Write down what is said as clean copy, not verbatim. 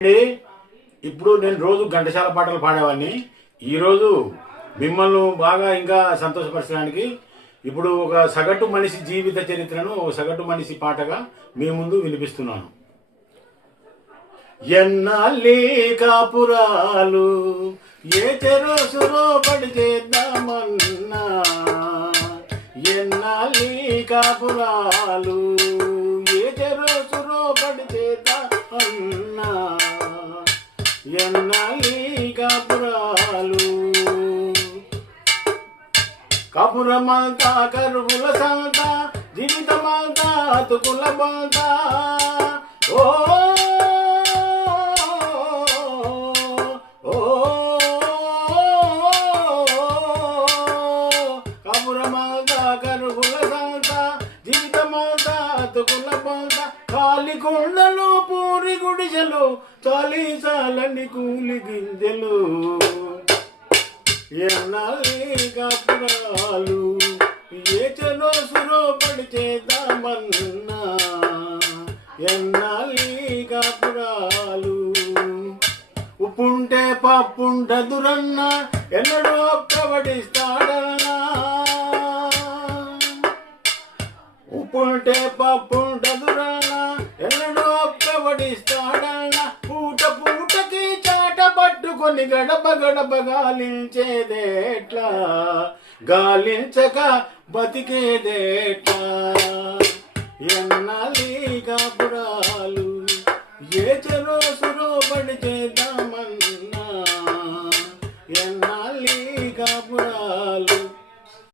అండి, ఇప్పుడు నేను రోజు ఘంటసాల పాటలు పాడేవాడిని. ఈరోజు మిమ్మల్ని బాగా ఇంకా సంతోషపరచడానికి ఇప్పుడు ఒక సగటు మనిషి జీవిత చరిత్రను ఒక సగటు మనిషి పాటగా మీ ముందు వినిపిస్తున్నాను. ఎన్నాళ్ళీ కాపురాలు ఏ చెరోసులో పడి చేద్దామన్నా, ఎన్నాళ్ళీ కాపురాలు ఏ చెరోసులో పడి చేద్దామన్నా, ఎన్నాళ్ళీ కాపురాలు కాపురమంతా కరువుల సంత, జీవితమంతా అతుకుల బంత. ఓ కాపురమంతా కరువుల సంత, జీవితమంతా అతుకుల బంత. కాలి కొండలు పూరి గుడిసెలు, చాలి చాలని కూలి గింజలు, ఎన్నాళ్ళీ కాపురాలు ఏ చెరోసులో పడి చేద్దామన్నా, ఎన్నాళ్ళీ కాపురాలు. ఉప్పుంటే పప్పుంటదురన్న ఎన్నడూ ఒక్కబడిస్తాడన్నా, ఉప్పుంటే పప్పుంటదురన్న ఎన్నడూ ఒక్కబడిస్తాడన్నా. పూట పూటకి చాట పట్టుకొని గడప గడప గాలించేదేట్లా, గాలించక బతికేదేట్లా. ఎన్నాళ్ళీ కాపురాలు ఏ చెరోసులో పడి చేద్దాం